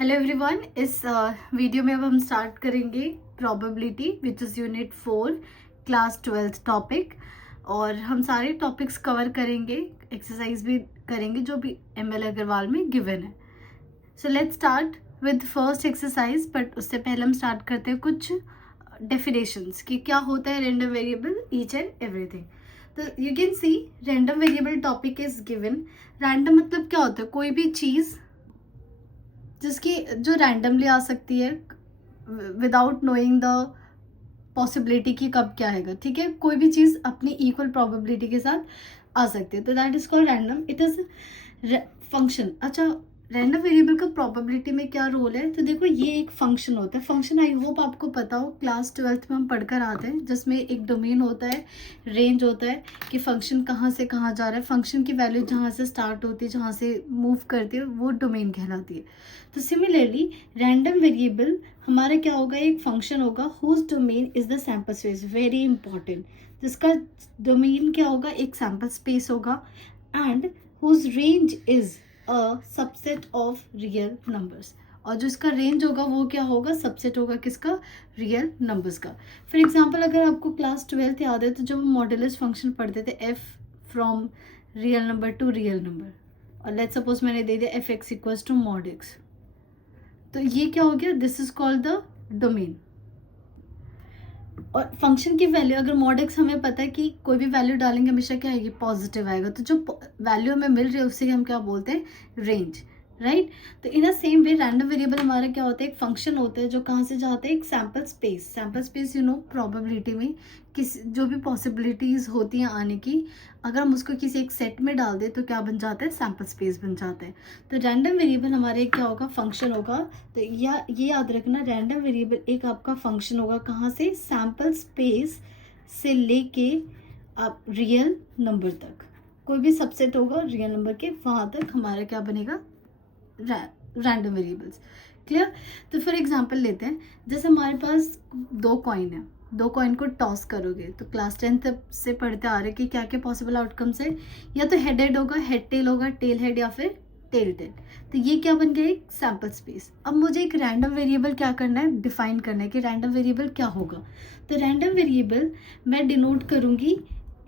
Hello everyone. इस video में अब हम स्टार्ट करेंगे probability which is unit 4 class 12th topic. और हम सारे टॉपिक्स कवर करेंगे, एक्सरसाइज भी करेंगे जो भी ML अग्रवाल में गिवन है। So let's start with first exercise. But उससे पहले हम स्टार्ट करते हैं कुछ डेफिनेशंस कि क्या होता है random variable, each and everything. तो you can see random variable topic is given. Random मतलब क्या होता है? कोई भी चीज़ जिसकी जो रैंडमली आ सकती है विदाउट नोइंग द पॉसिबिलिटी कि कब क्या आएगा। ठीक है, कोई भी चीज़ अपनी इक्वल प्रोबेबिलिटी के साथ आ सकती है, तो that is called random. It is function. अच्छा, रैंडम वेरिएबल का प्रोबेबिलिटी में क्या रोल है? तो देखो, ये एक फंक्शन होता है। फंक्शन आई होप आपको पता हो, क्लास 12th में हम पढ़कर आते हैं, जिसमें एक डोमेन होता है, रेंज होता है कि फंक्शन कहाँ से कहाँ जा रहा है। फंक्शन की वैल्यू जहाँ से स्टार्ट होती है, जहाँ से मूव करती है, वो डोमेन कहलाती है। तो सिमिलरली रैंडम वेरिएबल हमारा क्या होगा? एक फंक्शन होगा whose domain is the sample space. Very important, जिसका डोमेन क्या होगा? एक सैंपल स्पेस होगा and whose range is a subset of real numbers. और जो इसका रेंज होगा वो क्या होगा? सबसेट होगा किसका? रियल नंबर्स का। फॉर एग्जांपल, अगर आपको क्लास 12th याद है तो जब हम मॉड्यूलस फंक्शन पढ़ते थे, F from real number to real number, और लेट्स सपोज मैंने दे दिया F X equals to mod X, तो ये क्या हो गया? This is called the domain. और फंक्शन की वैल्यू, अगर मॉड एक्स हमें पता है कि कोई भी वैल्यू डालेंगे हमेशा क्या आएगी? पॉजिटिव आएगा। तो जो वैल्यू हमें मिल रही है उससे हम क्या बोलते हैं? Range, right. तो in a same way random variable हमारा क्या होता है? एक फंक्शन होता है जो कहाँ से जाता है? एक sample space. Sample space you know, probability में किस जो भी पॉसिबिलिटीज होती हैं आने की, अगर हम उसको किसी एक सेट में डाल दें तो क्या बन जाता है? सैम्पल स्पेस बन जाता है। तो रैंडम वेरिएबल हमारे क्या होगा? फंक्शन होगा। तो ये याद रखना, रैंडम वेरिएबल एक आपका फंक्शन होगा। कहाँ से? सैम्पल स्पेस से लेके आप रियल नंबर तक, कोई भी सबसेट होगा रियल नंबर के, वहाँ तक हमारा क्या बनेगा? Random variables. क्लियर? तो फॉर एग्जांपल लेते हैं, जैसे हमारे पास दो कॉइन है, दो कॉइन को टॉस करोगे तो क्लास 10th से पढ़ते आ रहे कि क्या क्या पॉसिबल आउटकम्स है। या तो हेड हेड होगा, हेड टेल होगा, टेल हेड, या फिर टेल टेल। तो ये क्या बन गया? एक सैम्पल स्पेस। अब मुझे एक रैंडम वेरिएबल क्या करना है? डिफाइन करना है कि रैंडम वेरिएबल क्या होगा। तो रैंडम वेरिएबल मैं डिनोट करूंगी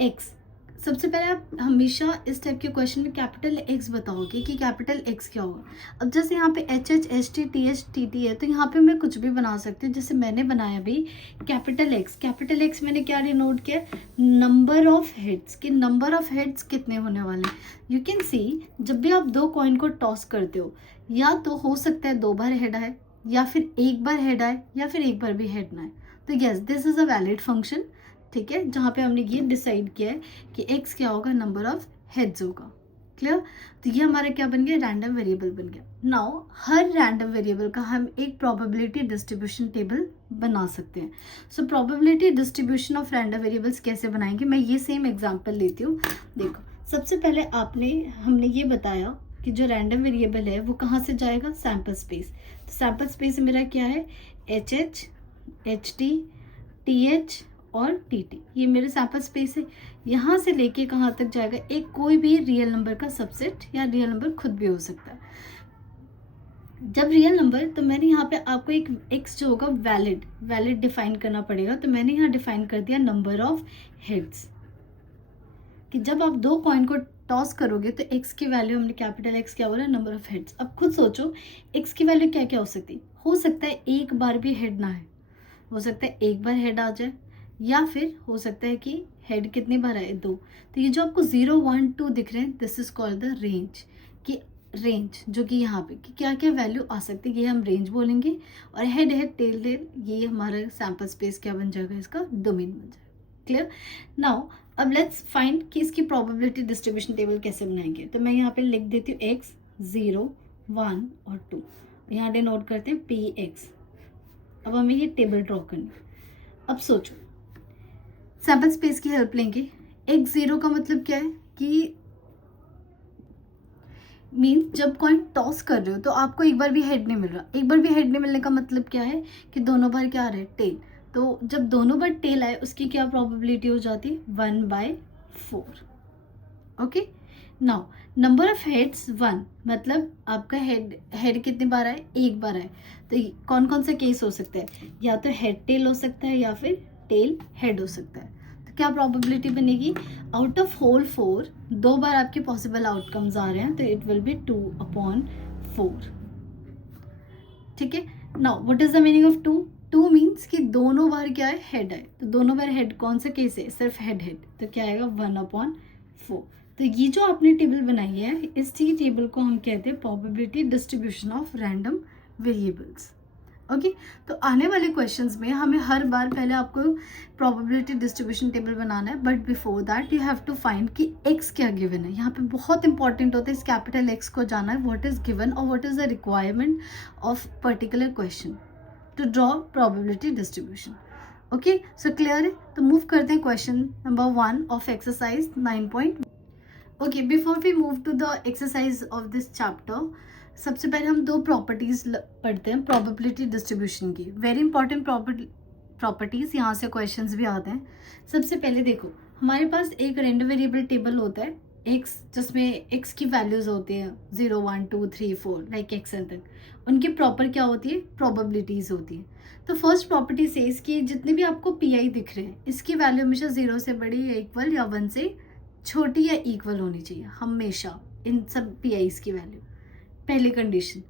एक्स। सबसे पहले आप हमेशा इस टाइप के क्वेश्चन में कैपिटल एक्स बताओगे कि कैपिटल एक्स क्या होगा। अब जैसे यहाँ पे H H H T T H T T है, तो यहाँ पे मैं कुछ भी बना सकती हूँ। जैसे मैंने बनाया भी कैपिटल एक्स। कैपिटल एक्स मैंने क्या डिनोट किया? Number of heads. कि नंबर ऑफ हेड्स कितने होने वाले। यू कैन सी, जब भी आप दो कॉइन को टॉस करते हो, या तो हो सकता है 2 बार हेड आए, या फिर 1 बार हेड आए, या फिर 1 बार भी हेड ना आए। तो yes, this is a valid function. ठीक है, जहाँ पे हमने ये डिसाइड किया है कि x क्या होगा? नंबर ऑफ हेड्स होगा। क्लियर? तो ये हमारा क्या बन गया? रैंडम वेरिएबल बन गया। नाउ हर रैंडम वेरिएबल का हम एक प्रोबेबिलिटी डिस्ट्रीब्यूशन टेबल बना सकते हैं। So probability distribution of random variables कैसे बनाएंगे? मैं ये सेम एग्जांपल लेती हूँ। देखो, सबसे पहले हमने ये बताया कि जो रैंडम वेरिएबल है वो कहाँ से जाएगा? Sample space. तो सैम्पल स्पेस मेरा क्या है? H H, H T, T H और टी टी, ये मेरे सैंपल स्पेस है। यहाँ से लेके कहाँ तक जाएगा? एक कोई भी रियल नंबर का सबसेट, या रियल नंबर खुद भी हो सकता है। जब रियल नंबर, तो मैंने यहाँ पे आपको एक एक्स जो होगा वैलिड डिफाइन करना पड़ेगा। तो मैंने यहाँ डिफाइन कर दिया नंबर ऑफ हेड्स, कि जब आप दो कॉइन को टॉस करोगे तो एक्स की वैल्यू, हमने कैपिटल एक्स क्या बोला? Number of heads. अब खुद सोचो, एक्स की वैल्यू क्या क्या हो सकती? हो सकता है एक बार भी हेड ना है, हो सकता है एक बार हेड आ जाए, या फिर हो सकता है कि हेड कितनी बार आए? 2। तो ये जो आपको 0 1 2 दिख रहे हैं, this is called the range. कि रेंज जो कि यहाँ पे कि क्या क्या वैल्यू आ सकती है, ये हम रेंज बोलेंगे। और हेड हेड टेल टेल, ये हमारा सैम्पल स्पेस क्या बन जाएगा? इसका डोमेन बन जाएगा। क्लियर? नाउ अब लेट्स फाइंड कि इसकी प्रोबेबिलिटी डिस्ट्रीब्यूशन टेबल कैसे बनाएंगे। तो मैं यहाँ पे लिख देती हूँ एक्स 0 1 और 2, यहाँ डिनोट करते हैं पी एक्स। अब हमें ये टेबल ड्रॉ करनी है। अब सोचो, सैम्पल स्पेस की हेल्प लेंगे। x0 का मतलब क्या है? कि मीन्स जब कॉइन टॉस कर रहे हो तो आपको एक बार भी हेड नहीं मिल रहा। एक बार भी हेड नहीं मिलने का मतलब क्या है? कि दोनों बार क्या आ रहा है? टेल। तो जब दोनों बार टेल आए, उसकी क्या प्रोबेबिलिटी हो जाती है? 1/4। Okay. Now number of heads 1, मतलब आपका हेड कितनी बार आए, एक बार आए। तो कौन कौन सा केस हो सकता है, या तो हेड टेल हो सकता है या फिर टेल हेड हो सकता है। तो क्या प्रोबेबिलिटी बनेगी, आउट ऑफ होल 4 2 बार आपके पॉसिबल आउटकम्स आ रहे हैं, तो इट विल बी 2/4। ठीक है। Now what is the meaning of 2? 2 means कि दोनों बार क्या है, हेड है। तो दोनों बार हेड कौन सा केस है, सिर्फ हेड हेड, तो क्या आएगा 1/4। तो ये जो आपने टेबल बनाई है, इस टेबल को हम कहते हैं probability distribution of random variables. Okay. तो आने वाले क्वेश्चंस में हमें हर बार पहले आपको प्रोबेबिलिटी डिस्ट्रीब्यूशन टेबल बनाना है, but before that you have to find कि एक्स क्या गिवन है। यहाँ पे बहुत इंपॉर्टेंट होता है इस कैपिटल एक्स को जाना है, व्हाट इज गिवन और what is the requirement of particular question to draw probability distribution. Okay, so clear है। तो मूव करते हैं question number 1 of exercise 9. Okay, before we move to the exercise of this chapter, सबसे पहले हम दो properties पढ़ते हैं प्रोबेबिलिटी डिस्ट्रीब्यूशन की। वेरी इंपॉर्टेंट प्रॉपर्टीज, यहाँ से क्वेश्चंस भी आते हैं। सबसे पहले देखो, हमारे पास एक रैंडम वेरिएबल टेबल होता है एक्स, जिसमें एक्स की वैल्यूज होती हैं 0 1 2 3 4 लाइक एक्सन तक। उनकी प्रॉपर क्या होती है, प्रोबेबिलिटीज होती है। तो फर्स्ट प्रॉपर्टी से इसकी जितने भी आपको पी आई दिख रहे हैं, इसकी वैल्यू हमेशा 0 से बड़ी या इक्वल या 1 से छोटी या इक्वल होनी चाहिए हमेशा, इन सब पी आईज की वैल्यू, पहली कंडीशन।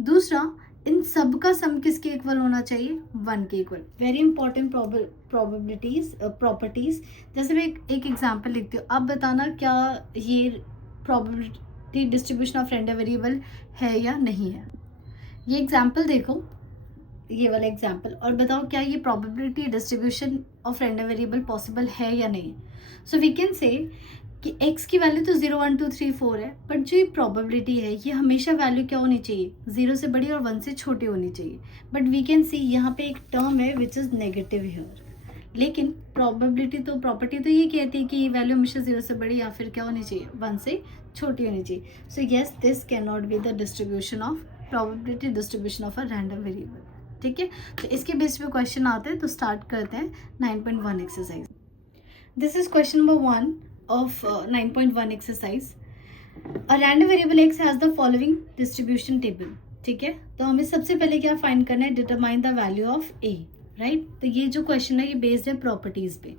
दूसरा, इन सब का सम किसके इक्वल होना चाहिए, 1 के इक्वल। Very important properties. जैसे मैं एक एग्जांपल लिखती हूँ, आप बताना क्या ये probability distribution of random variable है या नहीं है। ये एग्जांपल देखो, ये वाला एग्जांपल, और बताओ क्या ये probability distribution of random variable possible है या नहीं। सो वी कैन से कि x की वैल्यू तो 0 1 2 3 4 है, बट जो ये प्रोबेबिलिटी है ये हमेशा वैल्यू क्या होनी चाहिए, 0 से बड़ी और 1 से छोटी होनी चाहिए। बट वी कैन सी यहाँ पे एक टर्म है विच इज नेगेटिव हियर, लेकिन प्रोबेबिलिटी तो प्रॉपर्टी तो ये कहती है कि ये वैल्यू हमेशा 0 से बड़ी या फिर क्या होनी चाहिए, 1 से छोटी होनी चाहिए। So yes, this can not be the distribution of probability distribution of a random variable. ठीक है, तो इसके बेस पे क्वेश्चन आते हैं, तो स्टार्ट करते हैं 9.1 exercise. This is question number 1 of 9.1 exercise. A random variable x has the following distribution table. ठीक है, तो हमें सबसे पहले क्या फाइंड करना है, determine the value of a, right. तो ये जो क्वेश्चन है ये बेस्ड है प्रॉपर्टीज पे।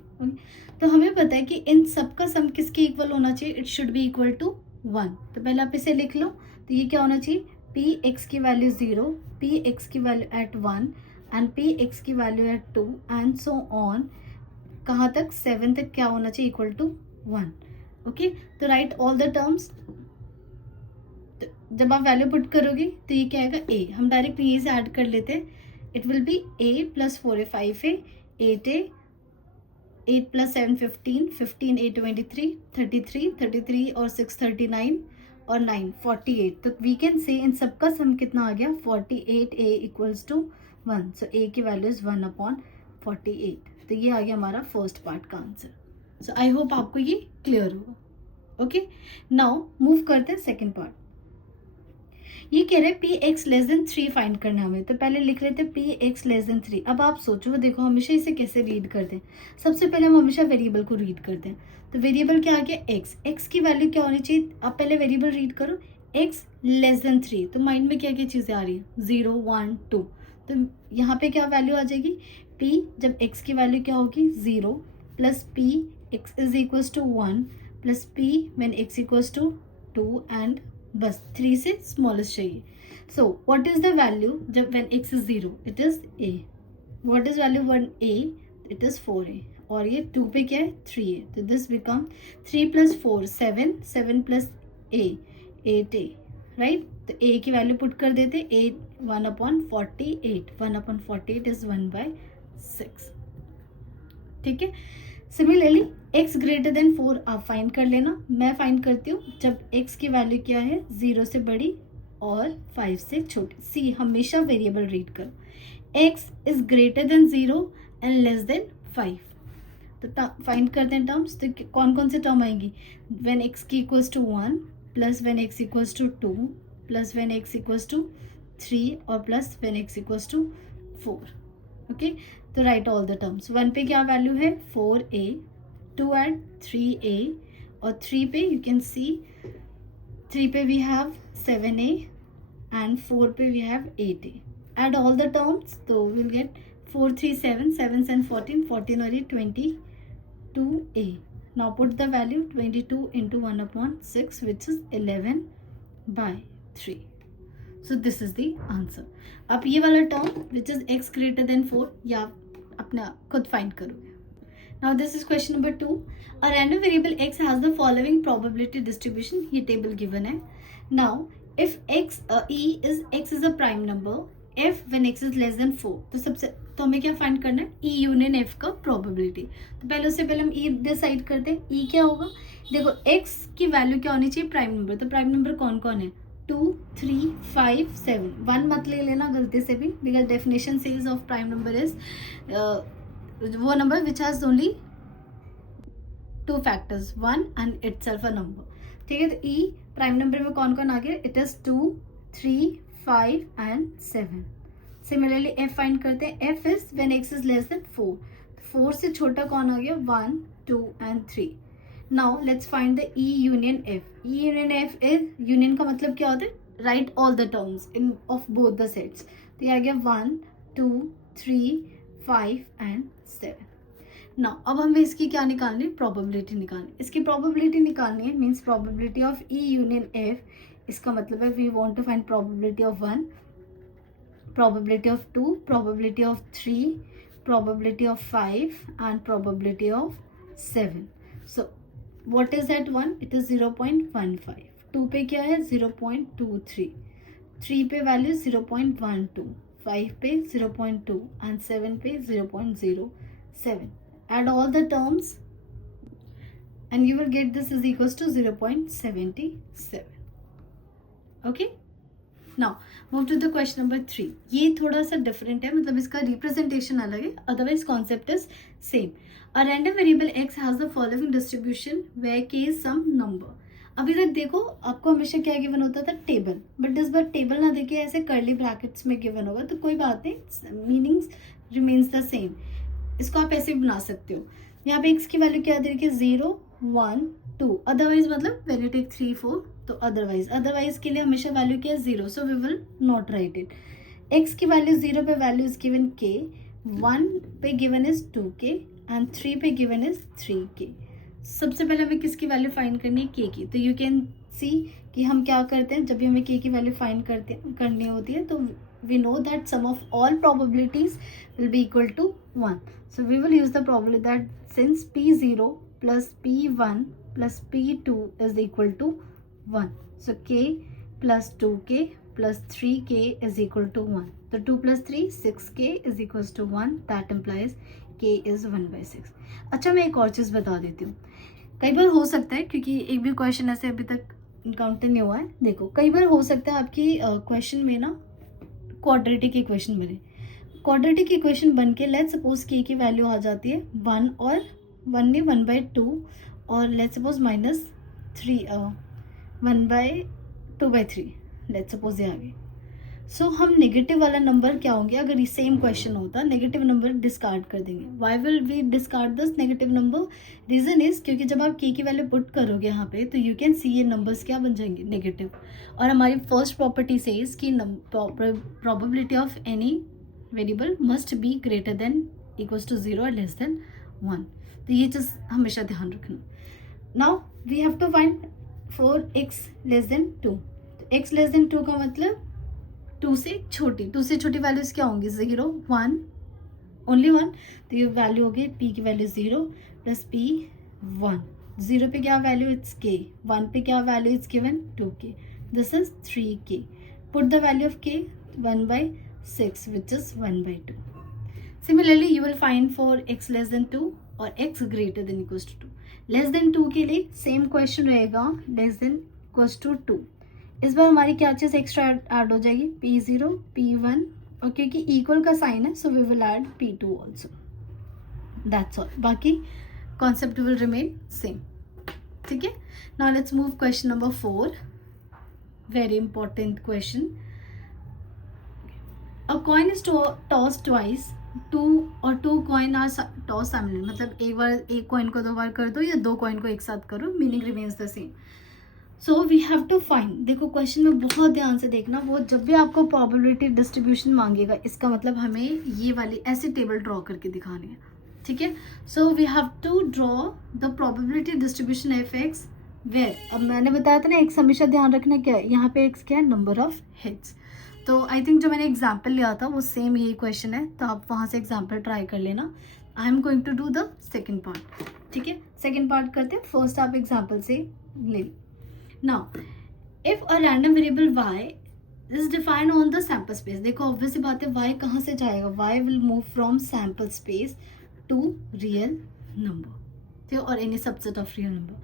तो हमें पता है कि इन सब का सम किसके इक्वल होना चाहिए, it should be equal to 1। तो पहले आप इसे लिख लो, तो ये क्या होना चाहिए, p x की वैल्यू 0, p x की value at 1 and p x की value at 2 and so on, कहाँ तक, 7 तक क्या होना चाहिए, इक्वल टू 1। ओके, तो राइट ऑल द टर्म्स। जब आप वैल्यू पुट करोगे तो ये क्या आएगा, a, हम डायरेक्ट ये से ऐड कर लेते हैं। It will be a plus 4 a 5 a 8 a 8 plus 7 15 15 a 23 33 33 और 6 39 और 9 48। तो वी कैन से इन सबका सम कितना आ गया, 48 a equals to 1। So a की वैल्यू इज 1/48। तो ये आ गया हमारा फर्स्ट पार्ट का आंसर। सो आई होप आपको ये क्लियर होगा। ओके, नाउ मूव करते हैं सेकेंड पार्ट। ये कह रहे हैं P x less than 3 find करना है हमें, तो पहले लिख लेते हैं पी एक्स लेस देन 3। अब आप सोचो, देखो हमेशा इसे कैसे रीड करते हैं, सबसे पहले हम हमेशा वेरिएबल को रीड करते हैं। तो वेरिएबल क्या आ गया, एक्स। एक्स की वैल्यू क्या होनी चाहिए, आप पहले वेरिएबल रीड करो, एक्स लेस देन 3। तो माइंड में क्या क्या चीज़ें आ रही है, 0 1 2। तो यहाँ पे क्या वैल्यू आ जाएगी, पी जब एक्स की वैल्यू क्या होगी 0 plus P x is equals to 1 plus p when x equals to 2 and बस 3 से smallest चाहिए। So what is the value जब when x is 0, it is a. What is value 1a, it is 4a, और ये 2 पे क्या है 3a, तो this become 3 plus 4 7 7 plus a 8a, right। तो a की वैल्यू पुट कर देते, 8 1/48, 1/48 is 1/6। ठीक है, सिमिलरली x ग्रेटर देन 4 आप फाइंड कर लेना, मैं फाइंड करती हूँ जब x की वैल्यू क्या है, 0 से बड़ी और 5 से छोटी। सी, हमेशा वेरिएबल रीड करो, x is greater than 0 and less than 5। तो फाइंड करते हैं टर्म्स, तो कौन कौन से टर्म आएंगी, व्हेन x की equals to 1 plus when x equals to 2 plus when x equals to 3 और plus when x equals to 4। Okay, तो राइट ऑल द टर्म्स। 1 पे क्या वैल्यू है 4a, 2 एट 3a और 3 पे यू कैन सी 3 पे वी हैव 7a and 4 पे we have 8a. Add all the terms, so we'll get 4 3 7, 7 and 14, 14 और ये 22a. Now put the value 22 into 1 upon 6, which is 11 by 3. So this is the answer. अब ये वाला term which is x greater than 4 या अपना खुद find करोगे. Now this is question number 2. A random variable x has the following probability distribution. ये table given है. Now if x x is a prime number, f when x is less than 4, तो हमें क्या find करना है? e union f का probability. तो पहले उससे पहले हम e डिसाइड करते हैं. e क्या होगा? देखो x की वैल्यू क्या होनी चाहिए? Prime number. तो प्राइम नंबर कौन कौन है? 2 3 5 7. 1 मत ले लेना गलती से भी, because definition says of prime number is वो number which has only 2 factors, 1 and itself a number. ठीक है, तो e प्राइम नंबर में कौन कौन आ गया? It is 2 3 5 and 7. Similarly f find करते हैं. f is when x is less than 4. 4 से छोटा कौन आ गया? 1 2 and 3. Now let's find the e union f. e union f is, union का मतलब क्या होता है? Right all the terms in of both the sets. तो ये आ गया 1 2 3 5 एंड 7. ना अब हमें इसकी क्या निकालनी है? प्रोबेबिलिटी निकालनी. इसकी प्रोबेबिलिटी निकालनी है means probability of e union f. इसका मतलब है we want to find probability of 1, probability of 2, probability of 3, probability of 5 and probability of 7. So what is that 1? It is 0.15. 2 पे क्या है? 0.23. 3 पे वैल्यू 0.12, 5 पे 0.2 एंड 7 पे 0.07. Add all the terms and you will get this is equals to 0.77. Okay, now move to the question number 3. ये थोड़ा सा different है, मतलब इसका representation अलग है, otherwise concept is same. A random variable x has the following distribution where k is some number. अभी तक देखो आपको हमेशा क्या गिवन होता था? टेबल. बट इस बार टेबल ना देके ऐसे कर्ली ब्रैकेट्स में गिवन होगा, तो कोई बात नहीं, मीनिंग्स रिमेन्स द सेम. इसको आप ऐसे भी बना सकते हो. यहाँ पे x की वैल्यू क्या दे रखी है? 0 1 2. अदरवाइज मतलब व्हेन यू टेक 3 4, तो अदरवाइज के लिए हमेशा वैल्यू क्या है? 0. So we will not write it. x की वैल्यू 0 पे वैल्यू इज गिवन k, 1 पे गिवन इज 2k एंड 3 पे गिवन इज 3k. सबसे पहले हमें किसकी वैल्यू फाइंड करनी है? k की. तो यू कैन सी कि हम क्या करते हैं जब भी हमें k की वैल्यू फाइंड करनी होती है, तो we know that sum of all probabilities will be equal to 1. So we will use the probability that since P0 plus P1 plus P2 is equal to 1. So K plus 2K plus 3K is equal to 1. So 2 plus 3, 6K is equals to 1. That implies K is 1 by 6. अच्छा, मैं एक और चीज़ बता देती हूँ. कई बार हो सकता है, क्योंकि एक भी क्वेश्चन ऐसे अभी तक इनकाउंटर नहीं हुआ है. देखो, कई बार हो सकता है आपकी क्वेश्चन में ना क्वाड्रेटिक इक्वेशन बने. क्वाड्रेटिक इक्वेशन बन के लेट्स सपोज के की वैल्यू आ जाती है 1 और 1 नहीं 1/2 और लेट्स सपोज -3 1/2/3 लेट्स सपोज ये आ गई. सो हम नेगेटिव वाला नंबर क्या होंगे? अगर ये सेम क्वेश्चन होता, नेगेटिव नंबर डिस्कार्ड कर देंगे. Why will we discard this negative number? Reason is क्योंकि जब आप के की वैल्यू पुट करोगे यहाँ पे, तो यू कैन सी ये नंबर्स क्या बन जाएंगे? नेगेटिव. और हमारी फर्स्ट प्रॉपर्टी सेज कि probability of any variable must be greater than equals to 0 और लेस देन 1. तो ये चीज़ हमेशा ध्यान रखना. Now we have to find for x less than 2. तो x लेस देन 2 का मतलब 2 से छोटी वैल्यूज क्या होंगी? 0 1 ओनली 1. तो ये वैल्यू होगी p की वैल्यू 0 प्लस p 1. 0 पे क्या वैल्यू? It's k. 1 पे क्या value? It's given 2k. This is 3k. Put the value of k 1/6 which is 1/2. Similarly you will find for x less than 2 और x greater than equals to 2. Less than 2 के लिए same question रहेगा, less than equals to 2. इस बार हमारी क्या चीज़ extra add हो जाएगी? P0 P1, और क्योंकि इक्वल का साइन है so we will add P2 also. That's all. बाकी कॉन्सेप्ट विल रिमेन सेम. ठीक है. Now let's move question number 4. Very important question. A coin is tossed twice two coin are toss simultaneously, मतलब एक बार एक coin को 2 बार कर दो या 2 कॉइन को एक साथ करो, meaning remains the same. So we have to find. देखो क्वेश्चन में बहुत ध्यान से देखना, वो जब भी आपको प्रोबेबिलिटी डिस्ट्रीब्यूशन मांगेगा इसका मतलब हमें ये वाली ऐसी टेबल ड्रॉ करके दिखानी है. ठीक है. So we have to draw the probability distribution F X where. अब मैंने बताया था ना एक्स हमेशा ध्यान रखना क्या है, यहाँ पे एक्स क्या है, नंबर ऑफ हेड्स. तो आई थिंक जो मैंने एग्जाम्पल लिया था वो सेम यही क्वेश्चन है, तो आप वहाँ से एग्जाम्पल ट्राई कर लेना. I am going to do the second part. ठीक है, सेकेंड पार्ट करते हैं. फर्स्ट आप एग्जाम्पल से ले. Now if a random variable y is defined on the sample space. देखो ऑब्वियसली बात है, y कहाँ से जाएगा, y will move from sample space to real number, ठीक है, और any subset of real number.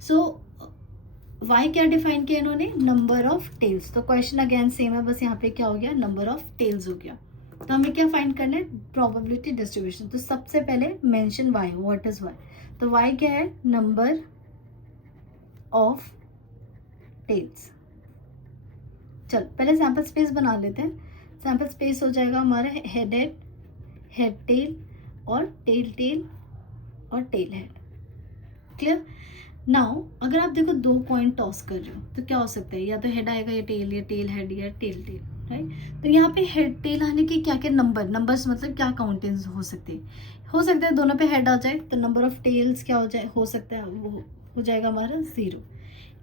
So y क्या डिफाइन किया इन्होंने, नंबर ऑफ टेल्स. तो क्वेश्चन अगेन सेम है, बस यहाँ पे क्या हो गया, नंबर ऑफ टेल्स हो गया. तो हमें क्या फाइंड करना है, प्रोबेबिलिटी डिस्ट्रीब्यूशन. तो सबसे पहले mention y, what is y. तो y क्या है, नंबर ऑफ टेल्स. चल पहले सैम्पल स्पेस बना लेते हैं. सैम्पल स्पेस हो जाएगा हमारा हेड हेड, हेड टेल और टेल टेल और टेल हेड. क्लियर. नाउ अगर आप देखो 2 कॉइन टॉस कर रहे हो तो क्या हो सकता है, या तो हेड आएगा या टेल हेड या टेल टेल, राइट. तो यहाँ पे हेड टेल आने के क्या क्या नंबर्स मतलब क्या काउंटिंग्स हो सकते हैं. हो सकता है दोनों पे हेड आ जाए तो नंबर ऑफ टेल्स क्या हो सकता है, वो हो जाएगा हमारा 0.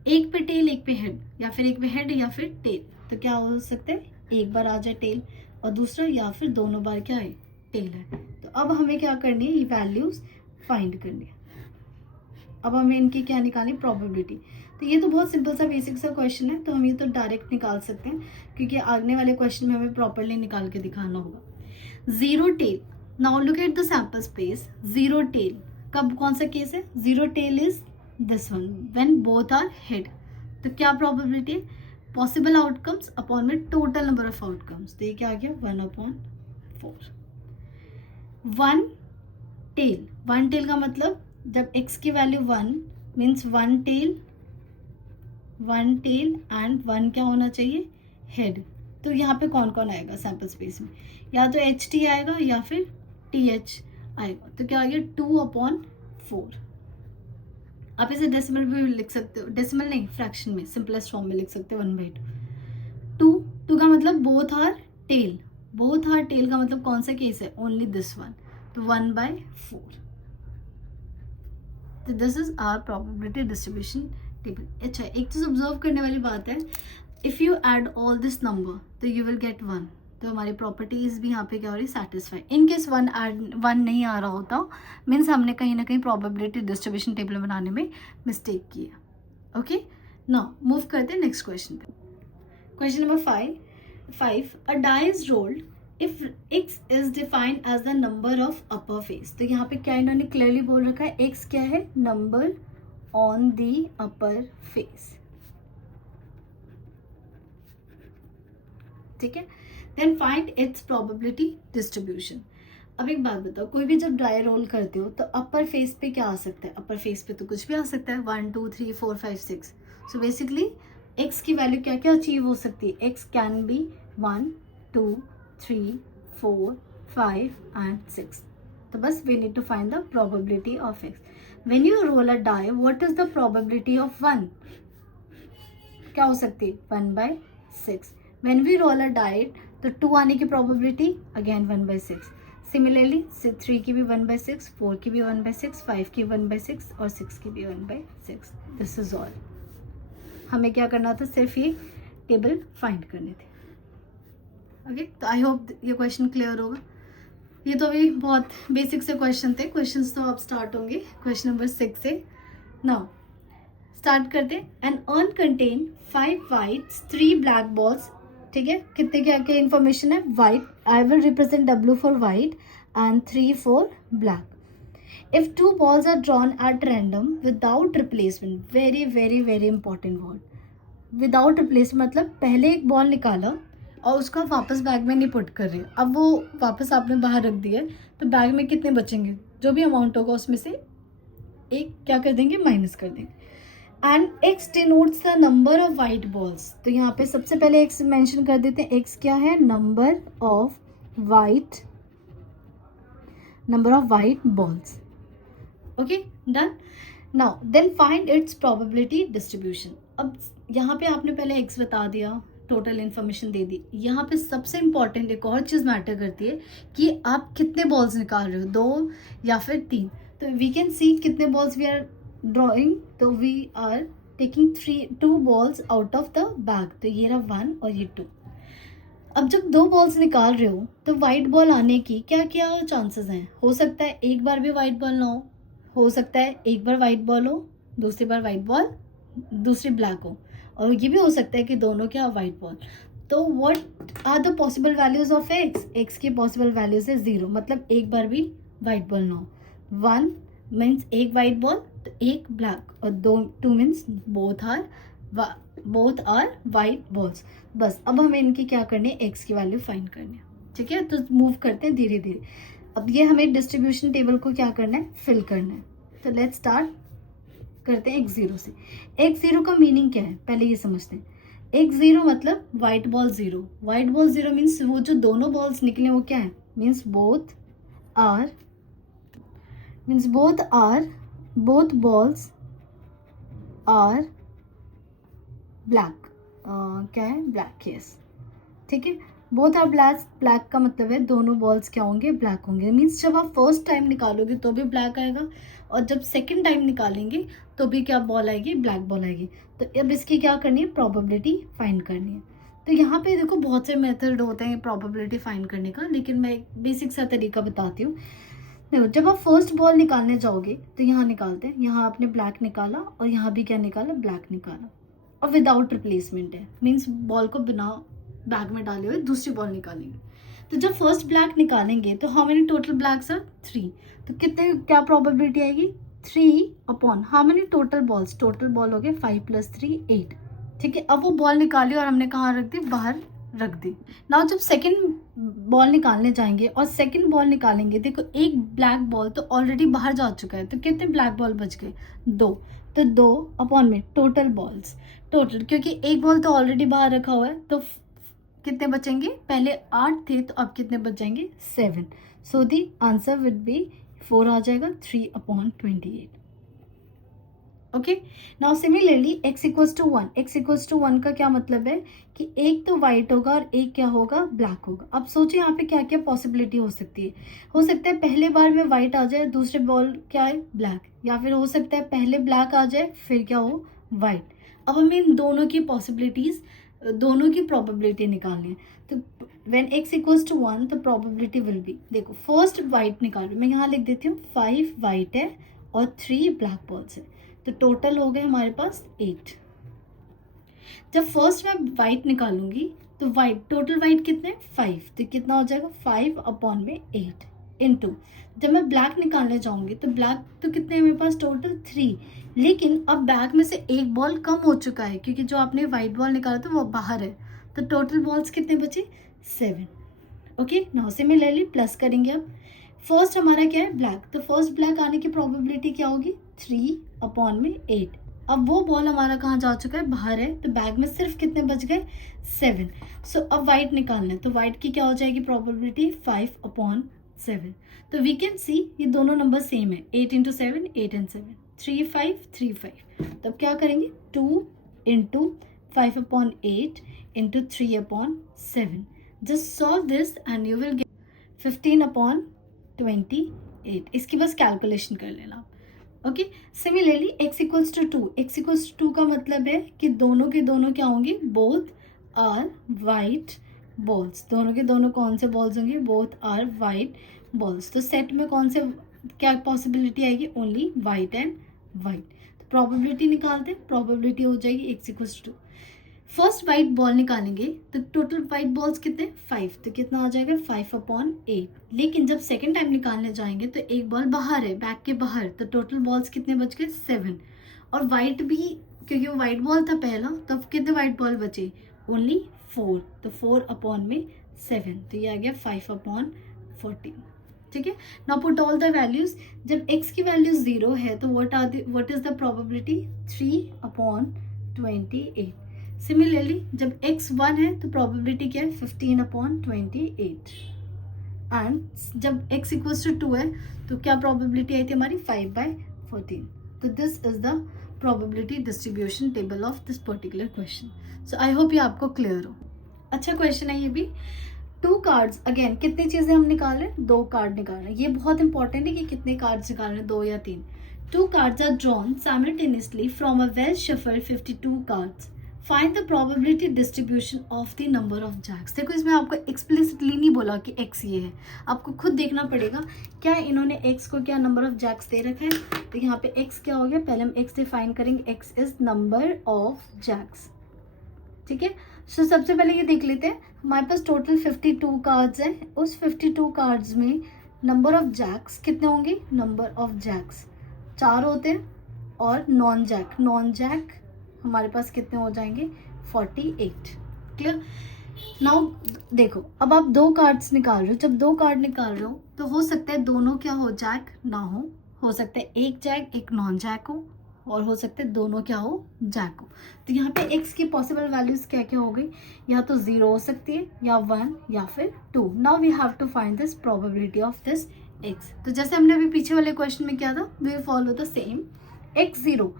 एक पे टेल एक पे हेड, या फिर एक पे हेड या फिर टेल, तो क्या हो सकता है, एक बार आ जाए टेल और दूसरा या फिर दोनों बार क्या है, टेल है. तो अब हमें क्या करनी है, ये वैल्यूज फाइंड करनी है. अब हमें इनकी क्या निकालनी, प्रोबेबिलिटी. तो ये तो बहुत सिंपल सा बेसिक सा क्वेश्चन है, तो हम ये तो डायरेक्ट निकाल सकते हैं क्योंकि आगने वाले क्वेश्चन में हमें प्रॉपरली निकाल के दिखाना होगा. 0 tail. Now look at the sample space. 0 tail कब, कौन सा केस है, 0 tail is this one when both are head. तो क्या प्रोबेबिलिटी है, पॉसिबल आउटकम्स अपॉन में टोटल नंबर ऑफ आउटकम्स. तो ये क्या आ गया, 1/4. 1 टेल का मतलब जब x की वैल्यू 1 मीन्स 1 टेल एंड 1 क्या होना चाहिए, हेड. तो यहाँ पे कौन कौन आएगा सैम्पल स्पेस में, या तो HT आएगा या फिर TH आएगा. तो क्या आ गया, 2/4. आप इसे डेसिमल भी लिख सकते हो, डेसिमल नहीं फ्रैक्शन में सिंपलेस्ट फॉर्म में लिख सकते हो, 1/2. 2 का मतलब बोथ आर टेल का मतलब कौन सा केस है, ओनली दिस वन. तो 1/4. तो this is our probability distribution table. अच्छा, एक चीज ऑब्जर्व करने वाली बात है, if you add all this number तो यू विल गेट 1. तो हमारी प्रॉपर्टीज भी यहाँ पे क्या हो रही है, सेटिस्फाई. इन केस 1 नहीं आ रहा होता मीन्स हमने कहीं ना कहीं प्रोबेबिलिटी डिस्ट्रीब्यूशन टेबल बनाने में मिस्टेक की है. ओके, नाउ मूव करते हैं नेक्स्ट क्वेश्चन पे. Question number 5. A die is rolled if x is defined as the number of upper face. तो यहाँ पे क्या इन्होंने क्लियरली बोल रखा है, x क्या है, number on the upper face. ठीक है. Then find its probability distribution. अब एक बात बताओ, कोई भी जब डाई रोल करते हो तो अपर फेस पे क्या आ सकता है, अपर फेस पे तो कुछ भी आ सकता है, 1 2 3 4 5 6. सो बेसिकली x की वैल्यू क्या क्या अचीव हो सकती है, x कैन बी 1 2 3 4 5 एंड 6. तो बस we need to find the probability of x. When you roll a die what is the probability of 1, क्या हो सकती है, 1/6. When we roll a die तो 2 आने की प्रोबेबिलिटी अगेन 1/6. सिमिलरली 3 की भी 1/6, 4 की भी 1/6, 5 की 1/6 और 6 की भी 1/6. This is all. हमें क्या करना था, सिर्फ ये टेबल फाइंड करने थे. ओके, तो आई होप ये क्वेश्चन क्लियर होगा. ये तो अभी बहुत बेसिक से क्वेश्चन थे. क्वेश्चंस तो अब स्टार्ट होंगे क्वेश्चन नंबर 6 से. नाउ स्टार्ट करते हैं. An urn contain 5 whites 3 black balls. ठीक है, कितने क्या क्या इन्फॉर्मेशन है, white, I will represent W for white and 3 for black. If 2 balls are drawn at random without replacement, very very very important word, without replacement मतलब पहले एक ball निकाला और उसका वापस बैग में नहीं पुट कर रहे, अब वो वापस आपने बाहर रख दिया तो बैग में कितने बचेंगे, जो भी अमाउंट होगा उसमें से एक क्या कर देंगे, माइनस कर देंगे. And x denotes the number of white balls. तो यहाँ पे सबसे पहले x मेंशन कर देते हैं. x क्या है, number of white number of white balls. Okay, done. Now then find its probability distribution. अब यहाँ पे आपने पहले x बता दिया, टोटल इन्फॉर्मेशन दे दी. यहाँ पे सबसे इंपॉर्टेंट एक और चीज़ मैटर करती है कि आप कितने बॉल्स निकाल रहे हो, 2 या फिर 3. तो वी कैन सी कितने बॉल्स वी आर ड्रॉइंग. तो we are taking 2 balls out of the bag. तो ये रहा 1 और ये 2. अब जब 2 बॉल्स निकाल रहे हो तो वाइट बॉल आने की क्या क्या चांसेस हैं. हो सकता है एक बार भी वाइट बॉल ना हो सकता है एक बार वाइट बॉल हो, दूसरी बार वाइट बॉल, दूसरी ब्लैक हो, और ये भी हो सकता है कि दोनों क्या वाइट बॉल. तो what are the possible values of X. X की पॉसिबल वैल्यूज है 0, मतलब एक बार भी वाइट बॉल ना हो. 1 मीन्स एक वाइट बॉल तो एक ब्लैक, और 2 means both are white balls. बस अब हमें इनकी क्या करनी है, एक्स की वैल्यू फाइंड करनी है. ठीक है, तो मूव करते हैं धीरे धीरे. अब ये हमें डिस्ट्रीब्यूशन टेबल को क्या करना है, फिल करना है. तो लेट्स स्टार्ट करते हैं x0 से. x0 का मीनिंग क्या है पहले ये समझते हैं. x0 मतलब white ball 0. White ball 0 means वो जो दोनों बॉल्स निकले वो क्या है, means both balls are black. क्या है, ब्लैक. यस, ठीक है. बोथ आर ब्लैक का मतलब है दोनों बॉल्स क्या होंगे, ब्लैक होंगे. मीन्स जब आप फर्स्ट टाइम निकालोगे तो भी ब्लैक आएगा, और जब सेकंड टाइम निकालेंगे तो भी क्या बॉल आएगी, ब्लैक बॉल आएगी. तो अब इसकी क्या करनी है, प्रोबेबिलिटी फाइंड करनी है. तो यहाँ पे देखो बहुत से मेथड होते हैं प्रोबेबिलिटी फाइंड करने का, लेकिन मैं एक बेसिक सा तरीका बताती हूँ. देखो जब आप फर्स्ट बॉल निकालने जाओगे तो यहाँ निकालते हैं, यहाँ आपने ब्लैक निकाला और यहाँ भी क्या निकाला, ब्लैक निकाला, और विदाउट रिप्लेसमेंट है. मीन्स बॉल को बिना बैग में डाले हुए दूसरी बॉल निकालेंगे. तो जब फर्स्ट ब्लैक निकालेंगे तो how many total blacks are 3. तो कितने क्या प्रोबेबिलिटी आएगी, 3 upon how many total balls. Total ball हो गए 5 + 3 8. ठीक है, अब वो बॉल निकाली और हमने कहाँ रख दी, बाहर रख दी. नाउ जब सेकंड बॉल निकालने जाएंगे और सेकंड बॉल निकालेंगे, देखो एक ब्लैक बॉल तो ऑलरेडी बाहर जा चुका है, तो कितने ब्लैक बॉल बच गए, 2. तो 2 अपॉन में टोटल बॉल्स, टोटल क्योंकि एक बॉल तो ऑलरेडी बाहर रखा हुआ है, तो कितने बचेंगे, पहले 8 थे तो अब कितने बच जाएंगे, 7. सो दी आंसर विल बी 4 आ जाएगा, 3/28. Okay. Now similarly x = 1. x = 1 का क्या मतलब है कि एक तो वाइट होगा और एक क्या होगा, ब्लैक होगा. अब सोचिए यहाँ पे क्या क्या पॉसिबिलिटी हो सकती है. हो सकता है पहले बार में वाइट आ जाए, दूसरे बॉल क्या है, ब्लैक. या फिर हो सकता है पहले ब्लैक आ जाए फिर क्या हो, वाइट. अब हमें इन दोनों की पॉसिबिलिटीज, दोनों की प्रोबेबिलिटी निकालनी है. तो व्हेन x = 1 तो प्रोबेबिलिटी विल बी, देखो फर्स्ट वाइट निकाल, मैं यहाँ लिख देती हूँ 5 वाइट है और 3 ब्लैक बॉल्स है, तो टोटल हो गए हमारे पास 8. जब फर्स्ट मैं वाइट निकालूंगी तो वाइट, टोटल वाइट कितने, 5. तो कितना हो जाएगा, 5 अपॉन में 8 इंटू, जब मैं ब्लैक निकालने जाऊंगी तो ब्लैक तो कितने हैं मेरे पास, टोटल 3. लेकिन अब बैग में से एक बॉल कम हो चुका है क्योंकि जो आपने वाइट बॉल निकाला था वो बाहर है, तो टोटल बॉल्स कितने बचे, 7. ओके. नाउ सिमिलरली प्लस करेंगे. अब फर्स्ट हमारा क्या है, ब्लैक, तो फर्स्ट ब्लैक आने की प्रोबेबिलिटी क्या होगी, 3 अपॉन में 8. अब वो बॉल हमारा कहाँ जा चुका है, बाहर है, तो बैग में सिर्फ कितने बच गए, 7. सो अब वाइट निकालना है, तो वाइट की क्या हो जाएगी प्रोबेबिलिटी, 5/7. तो वी कैन सी ये दोनों नंबर सेम है, 8 × 7 8 and 7, 3 5 3 5. तब क्या करेंगे, 2 × 5/8 × 3/7. Just solve this and you will gate 15/28. इसकी बस कैलकुलेशन कर लेना. ओके. Similarly x = 2. x = 2 का मतलब है कि दोनों के दोनों क्या होंगे, बोथ आर वाइट बॉल्स. दोनों के दोनों कौन से बॉल्स होंगे, बोथ आर वाइट बॉल्स. तो सेट में कौन से क्या पॉसिबिलिटी आएगी, ओनली वाइट एंड वाइट. तो प्रोबेबिलिटी निकालते हैं, प्रोबेबिलिटी हो जाएगी x = 2. फर्स्ट वाइट बॉल निकालेंगे तो टोटल वाइट बॉल्स कितने, 5. तो कितना आ जाएगा, 5/8. लेकिन जब सेकंड टाइम निकालने जाएंगे तो एक बॉल बाहर है, बैग के बाहर, तो टोटल बॉल्स कितने बच गए, 7. और वाइट भी, क्योंकि वो वाइट बॉल था पहला, तो अब कितने वाइट बॉल बचे, ओनली 4. तो 4/7. तो ये आ गया 5/14. ठीक है. Now put all the values. जब x की वैल्यू 0 है तो what is the probability, 3/28. Similarly जब x 1 है तो प्रोबेबिलिटी क्या है, 15/28. एंड जब x इक्वल्स टू 2 है तो क्या प्रोबेबिलिटी आई थी हमारी 5/14. तो this is the probability distribution table of this particular question. So I hope ये आपको क्लियर हो. अच्छा क्वेश्चन है ये भी. 2 कार्ड्स, अगेन कितनी चीजें हम निकाल रहे हैं, 2 कार्ड निकाल रहे हैं. ये बहुत इंपॉर्टेंट है कि कितने कार्ड्स निकाल रहे हैं, 2 या 3. 2 cards are drawn simultaneously from a well shuffled 52 cards. Find the probability distribution of the number of jacks. देखो इसमें आपको explicitly नहीं बोला कि x ये है, आपको खुद देखना पड़ेगा क्या इन्होंने x को क्या नंबर ऑफ जैक्स दे रखा है. तो यहाँ पे x क्या हो गया, पहले हम x डिफाइन करेंगे. x is number of jacks. ठीक है. सो सबसे पहले ये देख लेते हैं. हमारे पास टोटल 52 कार्ड्स हैं. उस 52 कार्ड्स में नंबर ऑफ जैक्स कितने होंगे, नंबर ऑफ जैक्स 4 होते हैं. और नॉन जैक हमारे पास कितने हो जाएंगे, 48. क्लियर. नाउ देखो, अब आप 2 कार्ड्स निकाल रहे हो. जब 2 कार्ड निकाल रहे हो तो हो सकता है दोनों क्या हो, जैक ना हो सकता है एक जैक एक नॉन जैक हो, और हो सकता है दोनों क्या हो, जैक हो. तो यहाँ पे x की पॉसिबल वैल्यूज क्या क्या हो गई, या तो 0 हो सकती है, या 1, या फिर 2. Now we have to find this probability of this x. तो जैसे हमने अभी पीछे वाले क्वेश्चन में किया था, we follow the same. x0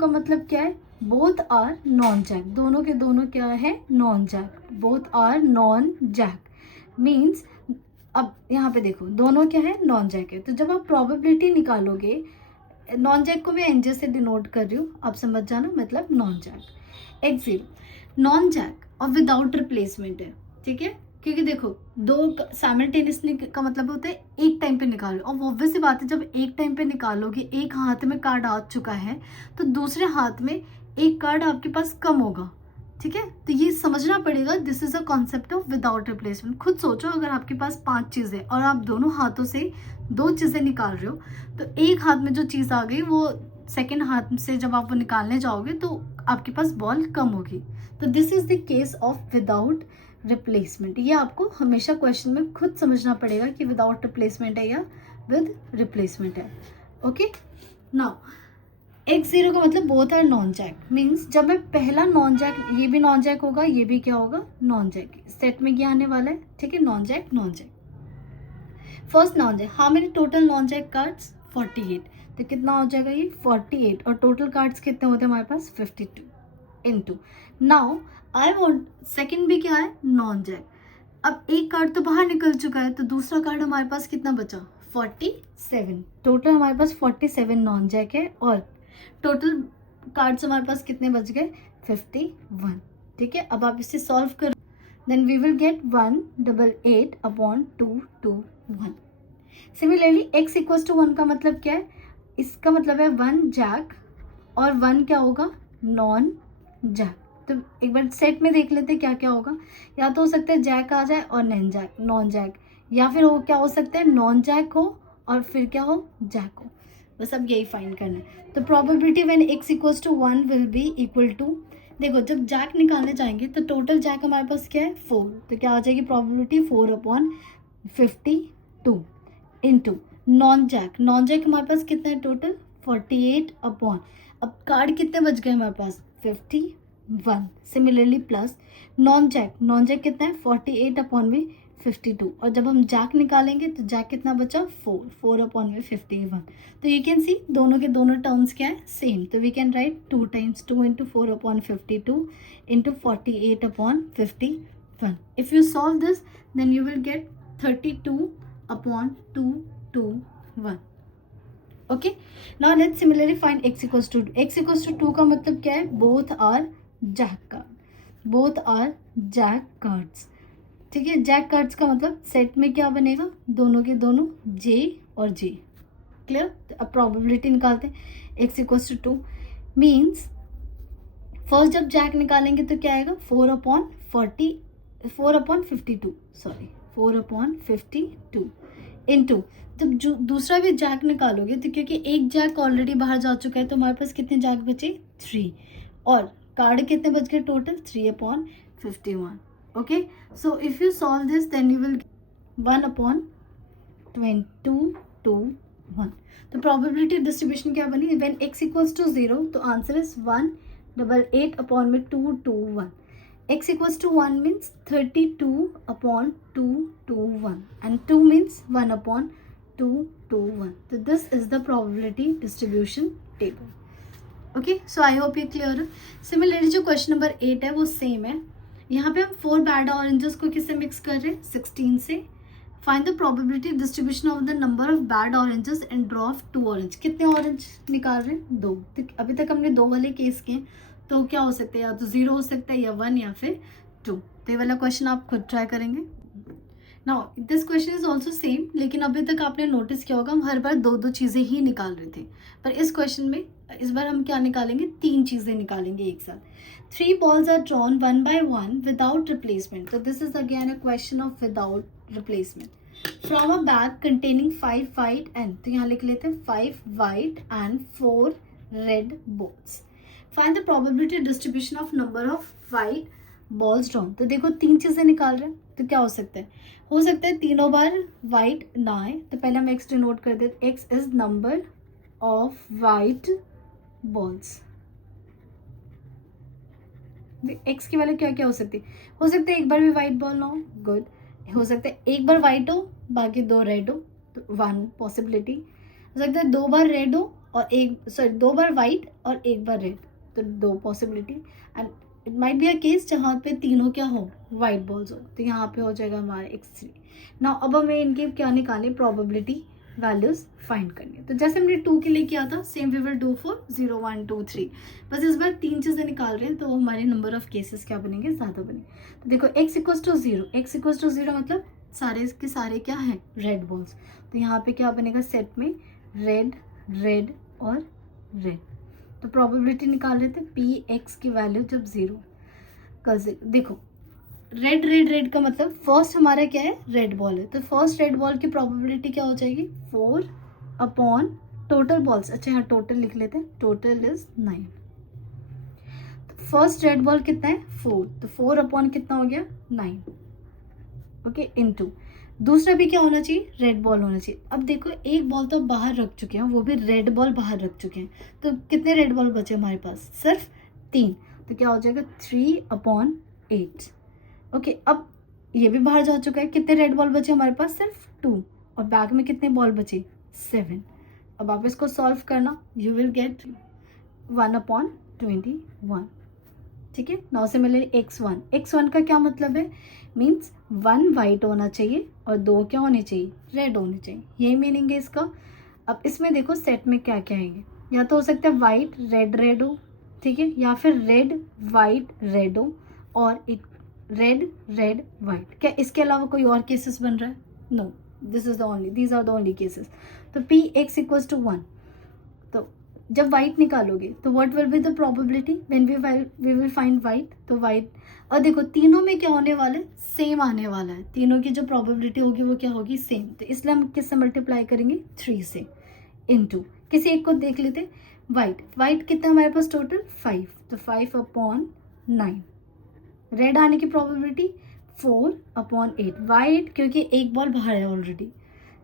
का मतलब क्या है, बोथ आर नॉन जैक. दोनों के दोनों क्या है, non jack. Both are non jack means, अब यहाँ पे देखो दोनों क्या है, नॉन जैक है. तो जब आप प्रोबेबिलिटी निकालोगे, नॉन जैक को मैं एनजे से डिनोट कर रही हूँ, आप समझ जाना, मतलब non jack. x0 non jack और विदाउट रिप्लेसमेंट है. ठीक है, क्योंकि देखो 2 साइमल्टेनियसली का मतलब होता है एक टाइम पे निकालो. और ऑब्वियस सी बात है, जब एक टाइम पे निकालोगे, एक हाथ में कार्ड आ चुका है तो दूसरे हाथ में एक कार्ड आपके पास कम होगा. ठीक है, तो ये समझना पड़ेगा. This is a concept of without replacement. खुद सोचो, अगर आपके पास 5 चीज़ें और आप दोनों हाथों से 2 चीज़ें निकाल रहे हो, तो एक हाथ में जो चीज़ आ गई वो सेकेंड हाथ से जब आप वो निकालने जाओगे तो आपके पास बॉल कम होगी. तो this is the case of without replacement. ये आपको हमेशा क्वेश्चन में खुद समझना पड़ेगा कि विदाउट रिप्लेसमेंट है या विद रिप्लेसमेंट है. ओके. नाउ x0 का मतलब both are non jack means, जब मैं पहला नॉन जैक, ये भी नॉन जैक होगा, ये भी क्या होगा, नॉन जैक. सेट में क्या आने वाला है, ठीक है, non jack. First non jack. How many total non jack cards, 48. तो कितना हो जाएगा ये, 48. और टोटल कार्ड्स कितने होते हैं हमारे पास, 52 into. Now I want, second भी क्या है, नॉन जैक. अब एक कार्ड तो बाहर निकल चुका है, तो दूसरा कार्ड हमारे पास कितना बचा, 47. टोटल हमारे पास 47 नॉन जैक है, और टोटल कार्ड्स हमारे पास कितने बच गए, 51. ठीक है, अब आप इसे सॉल्व कर, then we will get 188/221. Similarly x equals to 1 का मतलब क्या है, इसका मतलब है 1 जैक और 1 क्या होगा, नॉन जैक. तो एक बार सेट में देख लेते हैं क्या क्या होगा. या तो हो सकता है जैक आ जाए और नॉन जैक, या फिर वो क्या हो सकता है, नॉन जैक हो और फिर क्या हो, जैक हो. बस अब यही फाइंड करना है. तो probability when x equals to 1 will be equal to, देखो जब जैक निकालने जाएंगे तो टोटल जैक हमारे पास क्या है, 4. तो क्या आ जाएगी probability, 4/52 into non jack. Non jack हमारे पास कितना है टोटल, 48 अपॉन, अब कार्ड कितने बच गए हमारे पास, 51. सिमिलरली प्लस नॉन जैक कितना है, 48/52. और जब हम जैक निकालेंगे तो जैक कितना बचा, 4/51. तो यू कैन सी दोनों के दोनों टर्म्स क्या है, सेम. तो we can write 2 × 2 × 4/52 × 48/51. If you solve this then you will get 32/221. Okay. Now let's similarly find x equals to 2 का मतलब क्या है, बोथ आर जैक कार्ड्स. ठीक है, जैक कार्ड्स का मतलब सेट में क्या बनेगा, दोनों के दोनों J और J. क्लियर. अब प्रोबेबिलिटी निकालते हैं. x equals to 2 means, first जब जैक निकालेंगे तो क्या आएगा, 4/52 इनटू, जब दूसरा भी जैक निकालोगे तो क्योंकि एक जैक ऑलरेडी बाहर जा चुका है तो हमारे पास कितने जैक बचे, 3. और कार्ड कितने बच गए total, 3/51. Okay. So if you solve this then you will 1/221. तो प्रोबेबिलिटी डिस्ट्रीब्यूशन क्या बनी, व्हेन x इक्वल्स टू 0 तो answer is 188/221. x equals to 1 means 32 upon 2 to 1 and 2 means 1 upon 2 to 1. So this is the probability distribution table. Okay, so I hope ये clear है. Similarly जो question number 8 है वो same है. यहाँ पे हम 4 bad oranges को किससे mix कर रहे हैं? 16 से. Find the probability distribution of the number of bad oranges and draw of 2 orange. कितने orange निकाल रहे हैं? 2. तो अभी तक हमने 2 वाले केस किए, तो क्या हो सकता है? या तो 0 हो सकता है, या 1, या फिर 2. तो ये वाला क्वेश्चन आप खुद ट्राई करेंगे. Now this question is also same, लेकिन अभी तक आपने नोटिस किया होगा हम हर बार 2 चीज़ें ही निकाल रहे थे, पर इस क्वेश्चन में इस बार हम क्या निकालेंगे? 3 चीज़ें निकालेंगे एक साथ. 3 balls are drawn 1 by 1 without replacement. So this is again a question of without replacement. From a bag containing 5 white and, तो यहाँ लिख लेते हैं 5 white and 4 red balls. Find the probability distribution of number of white balls drawn. तो देखो 3 चीज़ें निकाल रहे हैं, तो क्या हो सकता है? हो सकता है तीनों बार white ना आए, तो पहले हम x डिनोट कर देते. x is number of white balls. x की वैल्यू क्या क्या हो सकती है? हो सकता है एक बार भी व्हाइट बॉल ना हो, गुड. हो सकता है एक बार व्हाइट हो बाकी 2 रेड हो, तो 1 पॉसिबिलिटी. हो सकता है 2 बार रेड हो और 2 बार व्हाइट और 1 बार रेड, तो 2 possibility. And it might be a case जहाँ पे तीनों क्या हो? व्हाइट बॉल्स हो, तो यहाँ पे हो जाएगा हमारा x3. ना अब हमें इनकी क्या निकालनी? प्रोबेबिलिटी वैल्यूज फाइंड करनी है. तो जैसे हमने 2 के लिए किया था, same we will do for 0, 1, 2, 3. बस इस बार 3 चीज़ें निकाल रहे हैं, तो हमारे नंबर ऑफ केसेस क्या बनेंगे? ज़्यादा बने. तो देखो x equals to 0. x equals to 0 मतलब सारे के सारे क्या हैं? Red balls. तो यहाँ पे क्या बनेगा? सेट में रेड, रेड और रेड. तो प्रोबेबिलिटी निकाल रहे थे px की वैल्यू जब 0 का देखो रेड रेड रेड का मतलब फर्स्ट हमारा क्या है? रेड बॉल है, तो फर्स्ट रेड बॉल की प्रोबेबिलिटी क्या हो जाएगी? 4 अपॉन टोटल बॉल्स. अच्छा यहाँ टोटल लिख लेते हैं, टोटल इज 9. तो फर्स्ट रेड बॉल कितना है? 4, तो 4 अपॉन कितना हो गया? 9. ओके, इनटू दूसरा भी क्या होना चाहिए? रेड बॉल होना चाहिए. अब देखो एक बॉल तो बाहर रख चुके हैं, वो भी रेड बॉल बाहर रख चुके हैं, तो कितने रेड बॉल बचे हमारे पास? सिर्फ 3. तो क्या हो जाएगा? 3 अपॉन 8. ओके, अब ये भी बाहर जा चुका है. कितने रेड बॉल बचे हमारे पास? सिर्फ 2. और बैग में कितने बॉल बचे? 7. अब आप इसको सॉल्व करना, यू विल गेट 1 अपॉन 21. ठीक है. Now similarly x1. x1 का क्या मतलब है? मीन्स 1 वाइट होना चाहिए और 2 क्या होने चाहिए? रेड होने चाहिए. यही मीनिंग है इसका. अब इसमें देखो सेट में क्या क्या आएंगे. या तो हो सकता है वाइट रेड रेड हो, ठीक है, या फिर रेड वाइट रेड हो, और एक रेड रेड वाइट. क्या इसके अलावा कोई और केसेस बन रहा है? No, this is the only, these are the only cases. तो पी एक्स इक्वल्स टू 1. तो जब वाइट निकालोगे तो what will be the probability when we will find white? तो वाइट, और देखो तीनों में क्या होने वाला है? सेम आने वाला है. तीनों की जो प्रोबेबिलिटी होगी वो क्या होगी? सेम. तो इसलिए हम किससे मल्टीप्लाई करेंगे? 3 से. इनटू किसी एक को देख लेते. वाइट, वाइट कितना हमारे पास टोटल? 5. तो 5 अपॉन 9. रेड आने की प्रोबेबिलिटी 4 अपॉन 8. वाइट क्योंकि एक बॉल बाहर है ऑलरेडी.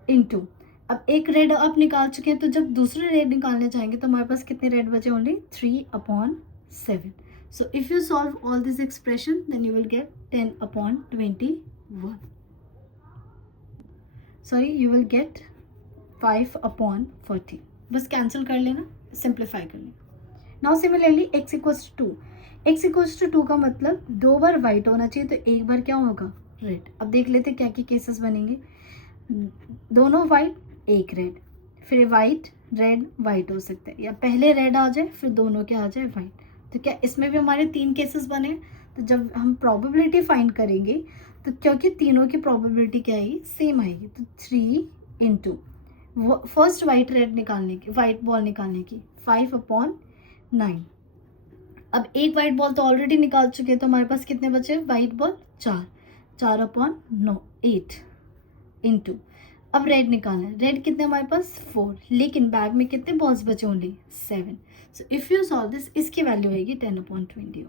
इनटू अब एक रेड आप निकाल चुके हैं, तो जब दूसरे रेड निकालने चाहेंगे तो हमारे पास कितने रेड बचे? Only 3 upon 7. So if you solve all this expression then you will get 10 upon 21. Sorry, you will get 5 upon 40. बस कैंसिल कर लेना, सिंप्लीफाई कर लेना. Now similarly x equals to 2. x equals to 2 का मतलब 2 बार वाइट होना चाहिए, तो एक बार क्या होगा? रेड. अब देख लेते क्या क्या केसेस बनेंगे. दोनों वाइट, एक रेड, फिर वाइट रेड वाइट हो सकता है, या पहले रेड आ जाए फिर दोनों क्या आ जाए? वाइट. तो क्या इसमें भी हमारे 3 केसेस बने? तो जब हम प्रोबेबिलिटी फाइंड करेंगे तो क्योंकि तीनों की प्रोबेबिलिटी क्या आएगी? सेम आएगी, तो 3 इंटू फर्स्ट वाइट रेड निकालने की, वाइट बॉल निकालने की 5 अपॉन 9. अब एक वाइट बॉल तो ऑलरेडी निकाल चुके हैं, तो हमारे पास कितने बचे? वाइट बॉल 4 अपॉन 8 इंटू अब रेड निकालना है. रेड कितने हमारे पास? 4. लेकिन बैग में कितने बॉल्स बचे? Only 7. So if you solve this, इसकी वैल्यू आएगी 10 upon 21.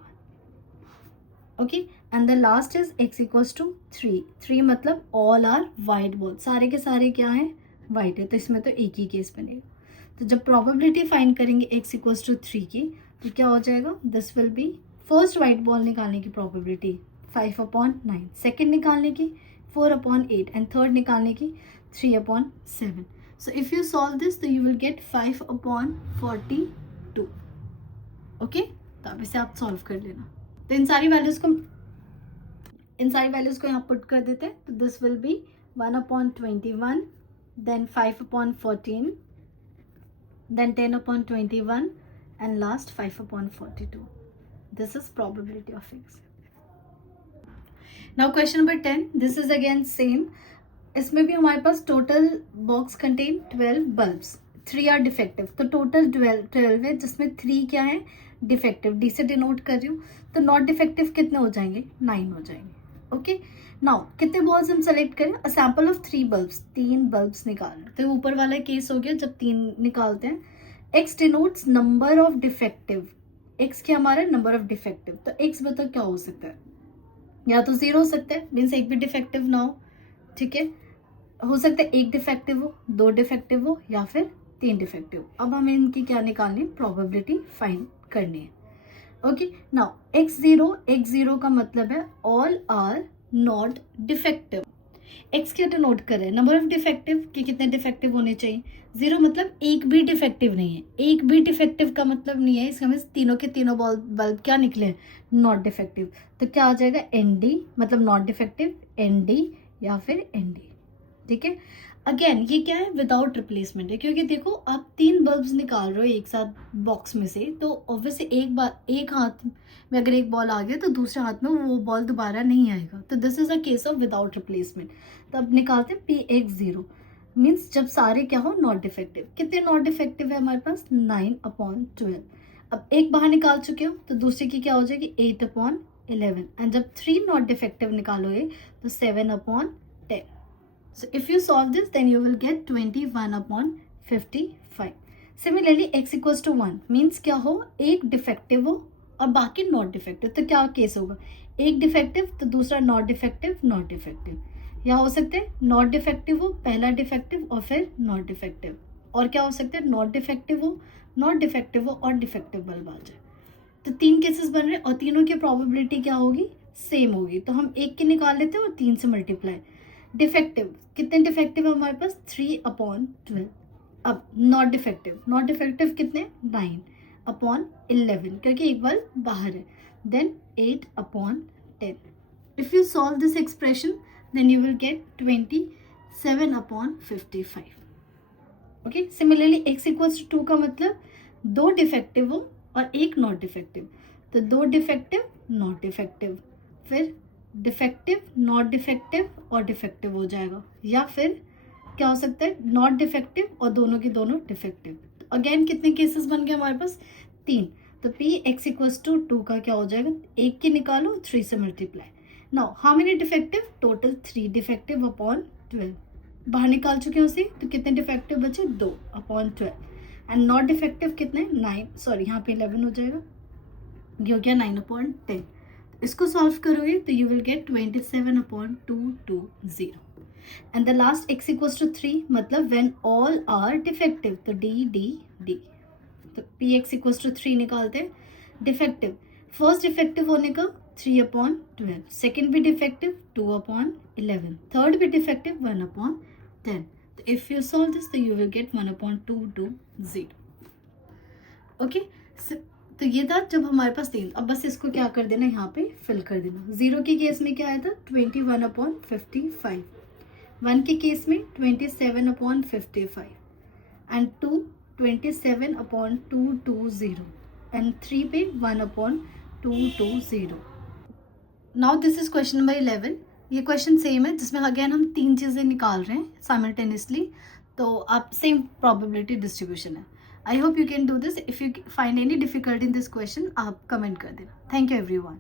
Okay, and the last is x equals to 3. 3 मतलब ऑल आर वाइट बॉल, सारे के सारे क्या हैं? वाइट है, तो इसमें तो एक ही केस बनेगा. तो जब प्रोबेबिलिटी फाइंड करेंगे x इक्वल्स टू 3 की, तो क्या हो जाएगा? This will B first white ball निकालने की प्रोबेबिलिटी 5/9, सेकेंड निकालने की 4/8 एंड थर्ड निकालने की 3/7. सो इफ यू सॉल्व दिस तो यू विल गेट 5/42. ओके, तो अब इसे आप सॉल्व कर लेना. तो इन सारी वैल्यूज को यहाँ पुट कर देते हैं. तो this will be 1/21, then 5/14, then 10/21, and last 5/42. This is probability of x. Now question number 10. This is again same. इसमें भी हमारे पास total box contain 12 bulbs, 3 are defective. तो टोटल 12 है, जिसमें 3 क्या है, डिफेक्टिव. डी से डिनोट कर रही हूँ. तो नॉट डिफेक्टिव कितने हो जाएंगे, 9 हो जाएंगे. ओके, नाउ कितने बॉल्स हम सेलेक्ट करें, a sample of 3 bulbs, 3 bulbs निकाल रहे हैं. तो ऊपर वाला केस हो गया जब 3 निकालते हैं. X denotes number of defective. X क्या हमारा नंबर ऑफ डिफेक्टिव. तो एक्स बताओ क्या हो सकता है, या तो 0 हो सकता है, मीन्स एक भी डिफेक्टिव ना हो. ठीक है, हो सकता है 1 डिफेक्टिव हो, 2 डिफेक्टिव हो, या फिर 3 डिफेक्टिव. अब हमें इनकी क्या निकालनी, प्रोबेबिलिटी फाइंड करनी है. ओके, नाउ x0 का मतलब है all are not defective. X क्या डिनोट कर रहे हैं, नंबर ऑफ डिफेक्टिव कि कितने डिफेक्टिव होने चाहिए. 0 मतलब एक भी डिफेक्टिव नहीं है. एक भी डिफेक्टिव का मतलब नहीं है, इसका मीन्स तीनों के तीनों बल्ब क्या निकले, नॉट डिफेक्टिव. तो क्या आ जाएगा, ND मतलब नॉट डिफेक्टिव, ND या फिर ND. ठीक है, अगेन ये क्या है, विदाउट रिप्लेसमेंट है, क्योंकि देखो आप 3 बल्ब्स निकाल रहे हो एक साथ बॉक्स में से. तो ऑब्वियसली एक हाथ में अगर एक बॉल आ गया तो दूसरे हाथ में वो बॉल दोबारा नहीं आएगा. तो this is a case of without replacement. तो अब निकालते हैं PX0, मीन्स जब सारे क्या हो, नॉट डिफेक्टिव. कितने नॉट डिफेक्टिव है हमारे पास, 9/12. अब एक बाहर निकाल चुके हो तो दूसरे की क्या हो जाएगी, 8/11. एंड जब 3 नॉट डिफेक्टिव निकालोगे तो 7/10. So if you solve this, then you will get 21/55. Similarly, x equals to 1 means क्या हो, एक डिफेक्टिव हो और बाकी नॉट डिफेक्टिव. तो क्या केस होगा, एक डिफेक्टिव तो दूसरा नॉट डिफेक्टिव, नॉट डिफेक्टिव. या हो सकते हैं नॉट डिफेक्टिव हो, पहला डिफेक्टिव और फिर नॉट डिफेक्टिव. और क्या हो सकते हैं, नॉट डिफेक्टिव हो, नॉट डिफेक्टिव हो और डिफेक्टिव बल्ब आ जाए. तो 3 केसेस बन रहे हैं और तीनों की प्रोबेबिलिटी क्या होगी, सेम होगी. तो हम एक की निकाल लेते हैं और 3 से मल्टीप्लाई. डिफेक्टिव कितने डिफेक्टिव है हमारे पास, 3/12. अब नॉट डिफेक्टिव कितने, 9/11, क्योंकि एक बार बाहर है. Then 8/10. If you solve this expression then you will get 27/55. Okay, similarly x equals to 2 का मतलब 2 डिफेक्टिव हो और एक नॉट डिफेक्टिव. तो 2 डिफेक्टिव, नॉट डिफेक्टिव, फिर डिफेक्टिव, नॉट डिफेक्टिव और डिफेक्टिव हो जाएगा. या फिर क्या हो सकता है, नॉट डिफेक्टिव और दोनों की दोनों डिफेक्टिव. तो अगेन कितने केसेस बन गए हमारे पास, 3. तो PX इक्वल्स टू 2 का क्या हो जाएगा, एक की निकालो 3 से multiply. Now how many defective, total 3 डिफेक्टिव/12. बाहर निकाल चुके हैं उसे, तो कितने डिफेक्टिव बचे, 2/12. एंड नॉट डिफेक्टिव कितने, 9, सॉरी यहाँ पे 11 हो जाएगा, ये हो गया 9/10. इसको सॉल्व करोगे तो you will get 27/220. And the last x equals to 3 मतलब व्हेन ऑल आर डिफेक्टिव. तो D. तो PX इक्वल्स टू 3 निकालते हैं. डिफेक्टिव, फर्स्ट डिफेक्टिव होने का 3/12, सेकेंड भी डिफेक्टिव 2/11, थर्ड भी डिफेक्टिव 1/10. तो इफ यू सॉल्व दिस तो यू विल गेट 1/220. ओके, तो ये था जब हमारे पास 3. अब बस इसको क्या कर देना, यहाँ पे फिल कर देना. 0 के केस में क्या आया था, 21/55. 1 के केस में 27/55 एंड 2 27/220 एंड 3 पे 1/220. Now this is question number 11. ये क्वेश्चन सेम है जिसमें अगेन हम 3 चीज़ें निकाल रहे हैं साइमल्टेनियसली. तो आप सेम प्रोबेबिलिटी डिस्ट्रीब्यूशन है. I hope you can do this. If you find any difficulty in this question, आप कमेंट कर देना. Thank you everyone.